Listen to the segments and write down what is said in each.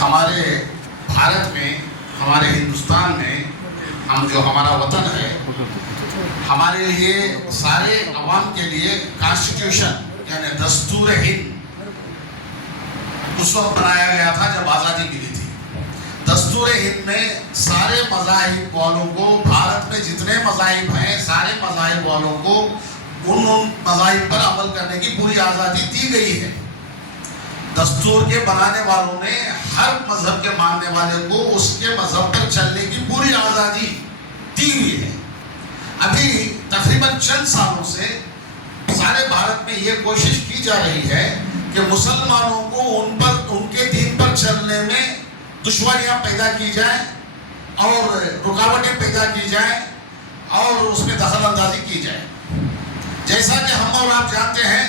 ہمارے بھارت میں، ہمارے ہندوستان میں، ہم جو ہمارا وطن ہے، ہمارے لیے سارے عوام کے لیے کانسٹیٹیوشن یعنی دستور ہند اس وقت بنایا گیا تھا جب آزادی ملی تھی۔ دستور ہند میں سارے مذاہب والوں کو، بھارت میں جتنے مذاہب ہیں سارے مذاہب والوں کو ان مذاہب پر عمل کرنے کی پوری آزادی دی گئی ہے۔ دستور کے بنانے والوں نے ہر مذہب کے ماننے والے کو اس کے مذہب پر چلنے کی پوری آزادی دی ہوئی ہے۔ ابھی تقریباً چند سالوں سے سارے بھارت میں یہ کوشش کی جا رہی ہے کہ مسلمانوں کو ان کے دین پر چلنے میں دشواریاں پیدا کی جائیں اور رکاوٹیں پیدا کی جائیں اور اس میں دخل اندازی کی جائے۔ جیسا کہ ہم اور آپ جانتے ہیں،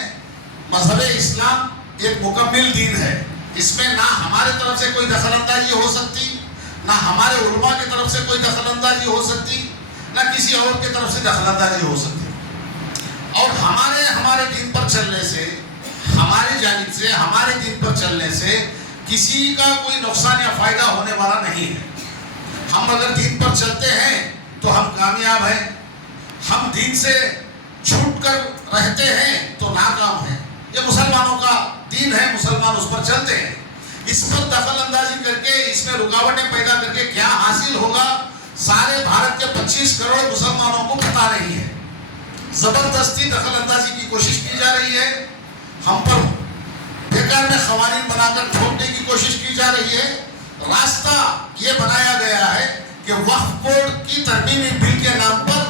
مذہب اسلام ایک مکمل دین ہے۔ اس میں نہ ہمارے طرف سے کوئی دخل اندازی ہو سکتی، نہ ہمارے علماء کی طرف سے کوئی دخل اندازی ہو سکتی، نہ کسی اور کی طرف سے دخل اندازی ہو سکتی۔ اور ہمارے دین پر چلنے سے، ہماری جانب سے، ہمارے دین پر چلنے سے کسی کا کوئی نقصان یا فائدہ ہونے والا نہیں ہے۔ ہم اگر دین پر چلتے ہیں تو ہم کامیاب ہیں، ہم دین سے چھوٹ کر رہتے ہیں تو ناکام ہیں۔ یہ مسلمانوں کا دین ہے، مسلمان اس پر چلتے ہیں۔ اس پر دخل اندازی کر کے، اس میں رکاوٹیں پیدا کر کے کیا حاصل ہوگا، سارے بھارت کے 25 کروڑ مسلمانوں کو پتہ نہیں ہے۔ زبردستی دخل اندازی کی کوشش کی جا رہی ہے، ہم پر بیکار میں قوانین بنا کر ٹھوکنے کی کوشش کی جا رہی ہے۔ راستہ یہ بنایا گیا ہے کہ وقف بورڈ کی ترمیمی بل کے نام پر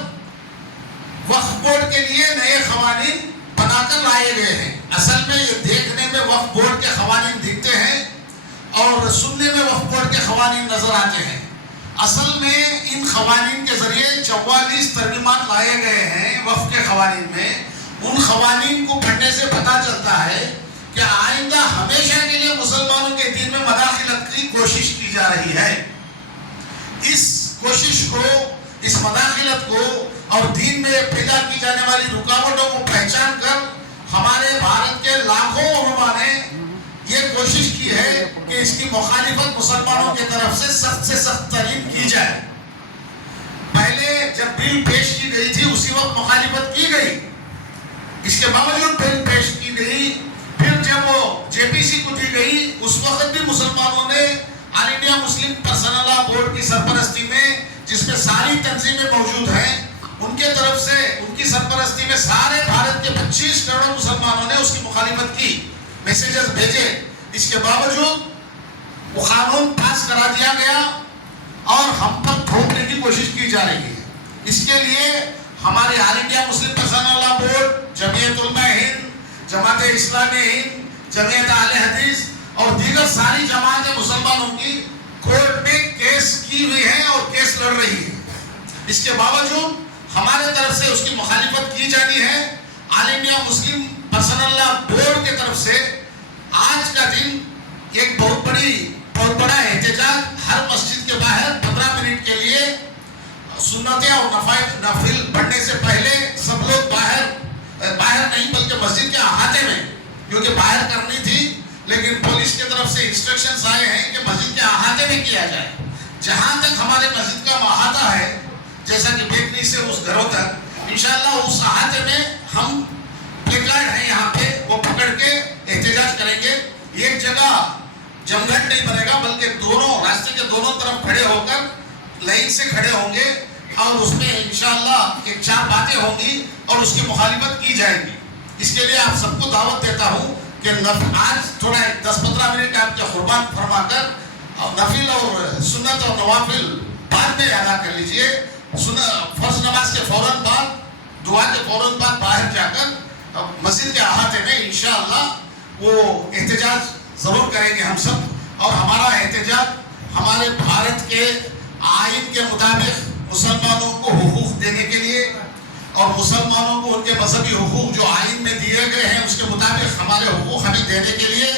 وقف بورڈ کے لیے نئے قوانین بنا کر لائے گئے ہیں۔ اصل میں یہ دیکھنے میں وقف بورڈ کے قوانین دکھتے ہیں اور سننے میں وقف بورڈ کے قوانین نظر آتے ہیں۔ اصل میں ان قوانین کے ذریعے 44 ترمیمات لائے گئے ہیں وقف کے قوانین میں۔ ان قوانین کو پڑھنے سے پتہ چلتا ہے کہ آئندہ ہمیشہ کے لیے مسلمانوں کے دین میں مداخلت کی کوشش کی جا رہی ہے۔ اس کوشش کو، اس مداخلت کو اور دین میں پیدا کی جانے والی رکاوٹوں کو پہچان کر ہمارے بھارت کے لاکھوں علماء نے یہ کوشش کی ہے کہ اس کی مخالفت مسلمانوں کی طرف سے سخت ترین کی جائے۔ پہلے جب بل پیش کی گئی تھی اسی وقت مخالفت کی گئی، اس کے باوجود بل پیش کی گئی۔ پھر جب وہ JPC کو دی گئی اس وقت بھی مسلمانوں نے آل انڈیا مسلم پرسنل لا بورڈ کی سرپرستی میں، جس میں ساری تنظیمیں موجود ہیں، ان کے طرف سے، ان کی سرپرستی میں سارے بھارت کے 25 کروڑ مسلمانوں نے اس کی مخالفت کی، میسیجز بھیجے۔ اس کے باوجود وہ قانون پاس کرا دیا گیا اور ہم پر تھوپنے کی کوشش کی جا رہی ہے۔ اس کے لیے ہمارے آل انڈیا مسلم پرسنل لا بورڈ، جمعیت علماء ہند، جماعت اسلامی ہند، جمعیت اہل حدیث اور دیگر ساری جماعتیں مسلمانوں کی کورٹ میں کیس کی ہوئی ہیں اور کیس لڑ رہی ہے۔ اس کے باوجود ہمارے طرف سے اس کی مخالفت کی جانی ہے۔ آل انڈیا مسلم پرسنل لا بورڈ کی طرف سے آج کا دن ایک بہت بڑا احتجاج، ہر مسجد کے باہر 15 منٹ کے لیے سنتیں اور نفل پڑھنے سے پہلے سب لوگ باہر نہیں بلکہ مسجد کے احاطے میں، کیونکہ باہر کرنی تھی لیکن پولیس کی طرف سے انسٹرکشنز آئے ہیں کہ مسجد کے احاطے میں کیا جائے۔ جہاں تک ہمارے مسجد کا احاطہ ہے، جیسا کہ بیکنی سے اس گھروں تک، انشاءاللہ اس احاطے میں ہم پلیکارڈ ہیں یہاں پہ، وہ پکڑ کے احتجاج کریں گے۔ ایک جگہ جمگھٹ نہیں بنے گا بلکہ دونوں راستے کے دونوں طرف کھڑے ہو کر لائن سے کھڑے ہوں گے اور اس میں انشاءاللہ ایک 4 باتیں ہوں گی اور اس کی مخالفت کی جائے گی۔ اس کے لیے آپ سب کو دعوت دیتا ہوں کہ آج تھوڑا 10-15 منٹ آپ کے قربان فرما کر نفل اور سنت اور نوافل بعد میں ادا کر لیجئے۔ فرض نماز کے فوراً بعد، دعا کے فوراً بعد باہر جا کر مسجد کے احاطے میں انشاءاللہ وہ احتجاج ضرور کریں گے ہم سب۔ اور ہمارا احتجاج ہمارے بھارت کے آئین کے مطابق مسلمانوں کو حقوق دینے کے لیے اور مسلمانوں کو ان کے مذہبی حقوق جو آئین میں دیے گئے ہیں اس کے مطابق ہمارے حقوق ہمیں دینے کے لیے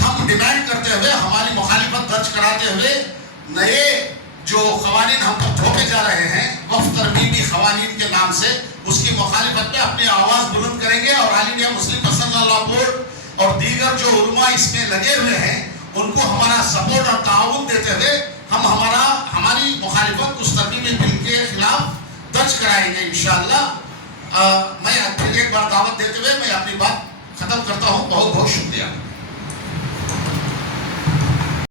ہم ڈیمانڈ کرتے ہوئے، ہماری مخالفت درج کراتے ہوئے نئے جو قوانین ہم پر تھوپے جا رہے ہیں وقف ترمیمی قوانین کے نام سے، اس کی مخالفت میں اپنی آواز بلند کریں گے اور آل انڈیا مسلم پرسنل لا بورڈ اور دیگر جو علماء اس میں لگے ہوئے ہیں ان کو ہمارا سپورٹ اور تعاون دیتے ہوئے ہم ہماری مخالفت اس ترمیمی بل کے خلاف درج کرائیں گے انشاءاللہ. میں پھر ایک بار دعوت دیتے ہوئے میں اپنی بات ختم کرتا ہوں. بہت بہت شکریہ.